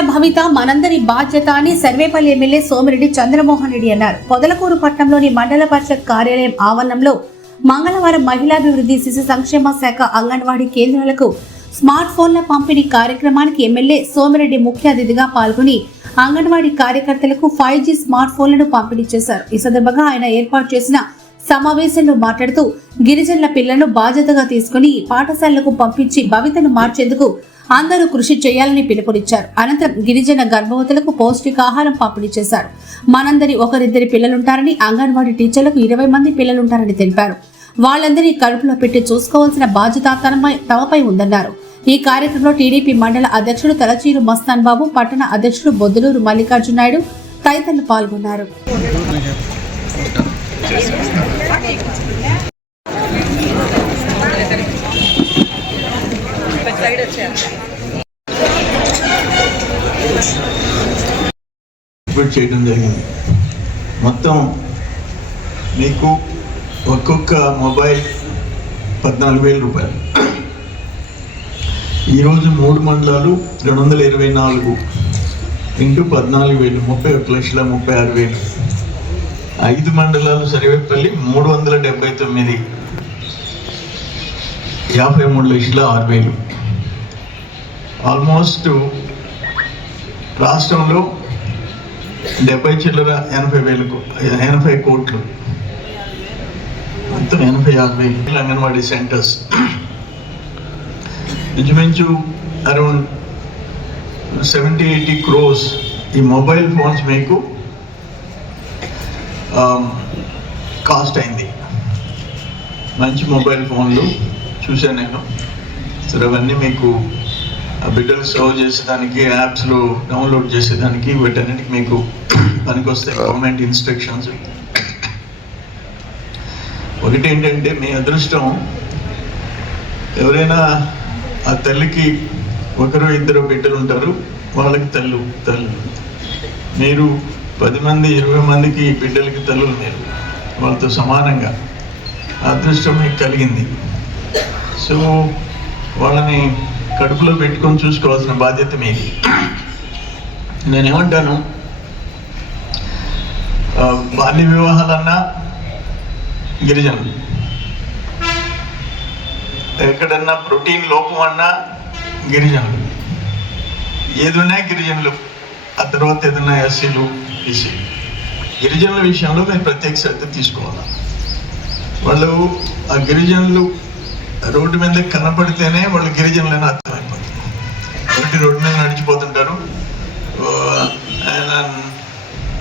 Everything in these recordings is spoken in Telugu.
గిరిజనుల భవిత మనందరి బాధ్యత అని సర్వేపల్లి ఎమ్మెల్యే సోమిరెడ్డి చంద్రమోహన్ రెడ్డి అన్నారు. పొదలకూరు పట్టణంలోని మండల పరిషత్ కార్యాలయం ఆవరణంలో మంగళవారం మహిళాభివృద్ధి శిశు సంక్షేమ శాఖ అంగన్వాడీ కేంద్రాలకు స్మార్ట్ ఫోన్ల పంపిణీ కార్యక్రమానికి ఎమ్మెల్యే సోమిరెడ్డి ముఖ్య అతిథిగా పాల్గొని అంగన్వాడీ కార్యకర్తలకు 5G స్మార్ట్ ఫోన్లను పంపిణీ చేశారు. ఈ సందర్భంగా ఆయన ఏర్పాటు చేసిన సమావేశంలో మాట్లాడుతూ గిరిజనుల పిల్లలను బాధ్యతగా తీసుకుని పాఠశాలలకు పంపించి భవితను మార్చేందుకు అందరూ కృషి చేయాలని పిలుపునిచ్చారు. అనంతరం గిరిజన గర్భవతులకు పౌష్టికాహారం పంపిణీ చేశారు. మనందరి ఒకరిద్దరి పిల్లలుంటారని, అంగన్వాడీ టీచర్లకు 20 మంది పిల్లలుంటారని తెలిపారు. వాళ్ళందరినీ కడుపులో పెట్టి చూసుకోవాల్సిన బాధ్యత తమపై ఉందన్నారు. ఈ కార్యక్రమంలో టీడీపీ మండల అధ్యక్షుడు తలచీరు మస్తాన్ బాబు, పట్టణ అధ్యక్షుడు బొద్దులూరు మల్లికార్జున నాయుడు తదితరులు పాల్గొన్నారు. చేయడం జరిగింది. మొత్తం మీకు ఒక్కొక్క మొబైల్ 14,000 రూపాయలు. ఈరోజు 3 మండలాలు 224 ఇంటూ 14,000 31,36,000. 5 మండలాలు సర్వేపల్లి 379 53,06,000. ఆల్మోస్ట్ రాష్ట్రంలో 70 చిల్లర 80 కోట్లు, మొత్తం 86,000 అంగన్వాడీ సెంటర్స్. ఇంచుమించు అరౌండ్ 70-80 crores ఈ మొబైల్ ఫోన్స్ మీకు కాస్ట్ అయింది. మంచి మొబైల్ ఫోన్లు చూశాను నేను. సరే, అవన్నీ మీకు బిడ్డలు సర్వ్ చేసేదానికి, యాప్స్లో డౌన్లోడ్ చేసేదానికి, వీటన్నిటికి మీకు పనికొస్తాయి గవర్నమెంట్ ఇన్స్ట్రక్షన్స్. ఒకటి ఏంటంటే, మీ అదృష్టం, ఎవరైనా ఆ తల్లికి 1-2 బిడ్డలు ఉంటారు, వాళ్ళకి తల్లు. మీరు 10 మంది 20 మందికి బిడ్డలకి తల్లులు, మీరు వాళ్ళతో సమానంగా అదృష్టం మీకు కలిగింది. సో వాళ్ళని కడుపులో పెట్టుకొని చూసుకోవాల్సిన బాధ్యత మీది. నేనేమంటాను, బాల్య వివాహాలన్నా గిరిజనులు, ఎక్కడన్నా ప్రోటీన్ లోపం అన్నా గిరిజనులు, ఏదున్నా గిరిజనులు. ఆ తర్వాత ఏదన్నా ఎస్సీలు, బీసీలు. గిరిజనుల విషయంలో మీరు ప్రత్యేక శ్రద్ధ తీసుకోవాలి. వాళ్ళు ఆ గిరిజనులు రోడ్డు మీద కనపడితేనే వాళ్ళు గిరిజనులని అర్థమైపోతుంది. ఒకటి రోడ్డు మీద నడిచిపోతుంటారు,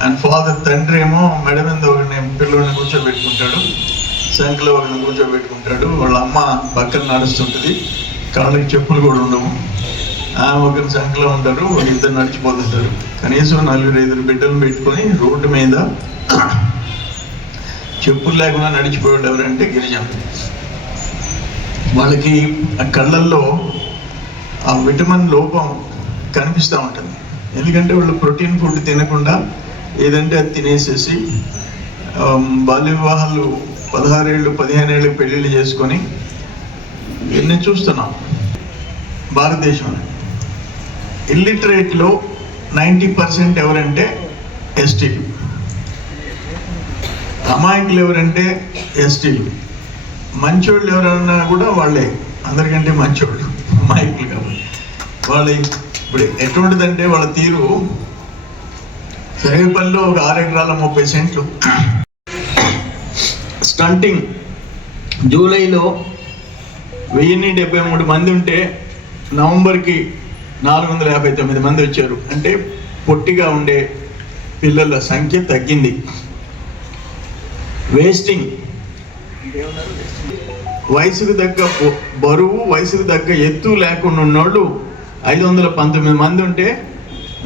అండ్ ఫాదర్ తండ్రి ఏమో మెడ మీద ఒకరిని పిల్లల్ని కూర్చోబెట్టుకుంటాడు, సంఖ్యలో ఒకరిని కూర్చోబెట్టుకుంటాడు. వాళ్ళ అమ్మ పక్కన నడుస్తుంటుంది, కాళ్ళకి చెప్పులు కూడా ఉండవు. ఒకరి సంఖ్యలో ఉంటారు, ఇద్దరు నడిచిపోతుంటారు. కనీసం 4-5 బిడ్డలు పెట్టుకొని రోడ్డు మీద చెప్పులు లేకుండా నడిచిపోయాడు ఎవరంటే గిరిజనులు. వాళ్ళకి ఆ కళ్ళల్లో ఆ విటమిన్ లోపం కనిపిస్తూ ఉంటుంది. ఎందుకంటే వాళ్ళు ప్రోటీన్ ఫుడ్ తినకుండా ఏదంటే అది తినేసేసి బాల్య వివాహాలు 16 ఏళ్ళు 15 ఏళ్ళకి పెళ్ళిళ్ళు చేసుకొని ఎన్ని చూస్తున్నాం భారతదేశంలో. ఇల్లిటరేట్లో 90% ఎవరంటే ఎస్టీలు, అమాయకులు ఎవరంటే ఎస్టీలు. మంచోళ్ళు ఎవరన్నా కూడా వాళ్ళే అందరికంటే మంచోళ్ళు, అమాయకులు కాబట్టి. వాళ్ళ ఇప్పుడు ఎటువంటిదంటే వాళ్ళ తీరు, సర్వేపల్లిలో ఒక 6 ఎకరాల 30 సెంట్లు స్టంటింగ్. జూలైలో 1073 మంది ఉంటే నవంబర్కి 459 మంది వచ్చారు. అంటే పొట్టిగా ఉండే పిల్లల సంఖ్య తగ్గింది. వేస్టింగ్, వయసుకు తగ్గ బరువు, వయసుకు తగ్గ ఎత్తు లేకుండా ఉన్నోళ్ళు 519 మంది ఉంటే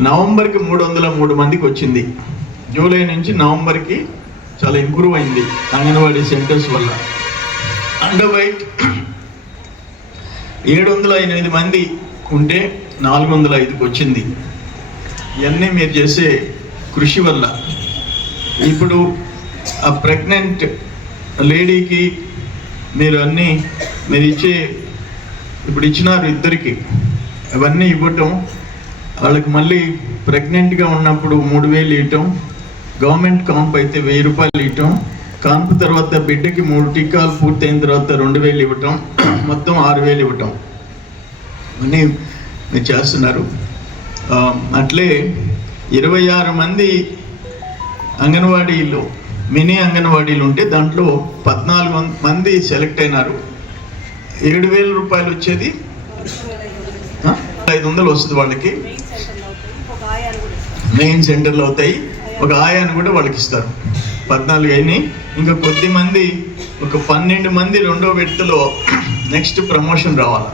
నవంబర్కి 303 మందికి వచ్చింది. జూలై నుంచి నవంబర్కి చాలా ఇంప్రూవ్ అయింది అంగన్వాడీ సెంటర్స్ వల్ల. అండర్ వెయిట్ 708 మంది ఉంటే 405కి వచ్చింది. ఇవన్నీ మీరు చేసే కృషి వల్ల. ఇప్పుడు ఆ ప్రెగ్నెంట్ లేడీకి మీరు ఇప్పుడు ఇచ్చినారు 2కి. అవన్నీ ఇవ్వటం వాళ్ళకి మళ్ళీ ప్రెగ్నెంట్గా ఉన్నప్పుడు 3,000 ఇవ్వటం, గవర్నమెంట్ కాంప్ అయితే 1,000 రూపాయలు ఇవ్వటం, కాన్పు తర్వాత బిడ్డకి 3 టీకాలు పూర్తయిన తర్వాత 2,000 ఇవ్వటం, మొత్తం 6,000 ఇవ్వటం అని మీరు చేస్తున్నారు. అట్లే 26 మంది అంగన్వాడీలు, మినీ అంగన్వాడీలు ఉంటే దాంట్లో 14 మంది సెలెక్ట్ అయినారు. 7,000 రూపాయలు వచ్చేది 500 వస్తుంది వాళ్ళకి. మెయిన్ సెంటర్లు అవుతాయి, ఒక ఆయాను కూడా వాళ్ళకి ఇస్తారు. 14 అయినాయి. ఇంకా కొద్ది మంది, ఒక 12 మంది రెండో విడతలో నెక్స్ట్ ప్రమోషన్ రావాలి.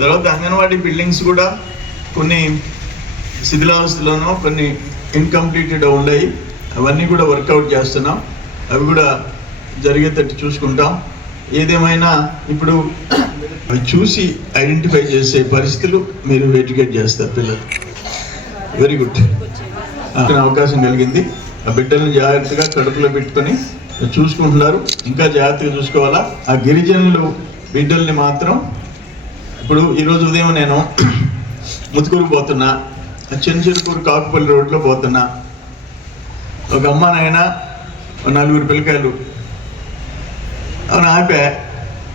తర్వాత అంగన్వాడీ బిల్డింగ్స్ కూడా కొన్ని శిథిలావస్థలోనూ కొన్ని ఇన్కంప్లీటెడ్ ఉన్నాయి. అవన్నీ కూడా వర్కౌట్ చేస్తున్నాం, అవి కూడా జరిగేటట్టు చూసుకుంటాం. ఏదేమైనా ఇప్పుడు అవి చూసి ఐడెంటిఫై చేసే పరిస్థితులు మీరు ఎడ్యుకేట్ చేస్తారు పిల్లలు. Very good. అవకాశం కలిగింది. ఆ బిడ్డలను జాగ్రత్తగా కడుపులో పెట్టుకొని చూసుకుంటున్నారు. ఇంకా జాగ్రత్తగా చూసుకోవాలా. ఆ గిరిజనులు బిడ్డల్ని మాత్రం, ఇప్పుడు ఈరోజు ఉదయం నేను ముతుకూరు పోతున్నా, చిన్నచిరుకూరు కాకుపల్లి రోడ్లో పోతున్నా. ఒక అమ్మ నాయన 4 పిల్లకాయలు అవును ఆపా.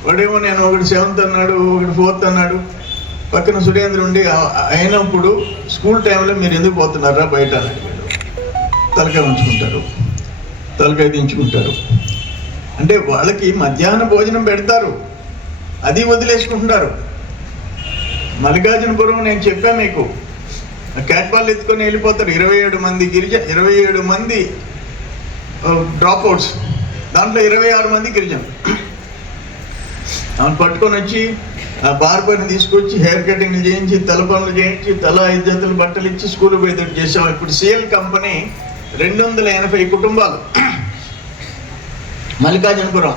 వాడేమో నేను ఒకటి 7th అన్నాడు, ఒకటి 4th అన్నాడు. పక్కన సురేంద్ర ఉండి అయినప్పుడు స్కూల్ టైంలో మీరు ఎందుకు పోతున్నారా బయట అని అడిగాడు. తలకాయ ఉంచుకుంటారు, తలకాయ దించుకుంటారు. అంటే వాళ్ళకి మధ్యాహ్న భోజనం పెడతారు, అది వదిలేసుకుంటున్నారు. మల్లికార్జునపురం నేను చెప్పాను మీకు, క్యాట్ బాల్ ఎత్తుకొని వెళ్ళిపోతారు. 27 మంది 27 మంది డ్రాప్ అవుట్స్, దాంట్లో 26 మంది గిరిజనులు. ఆమెను పట్టుకొని వచ్చి బార్బర్ని తీసుకొచ్చి హెయిర్ కటింగ్ చేయించి, తల పనులు చేయించి, తల 5 జతలు బట్టలు ఇచ్చి స్కూల్కి పోయేటట్టు చేసాం. ఇప్పుడు సిఎల్ కంపెనీ 280 కుటుంబాలు మల్లికార్జునపురం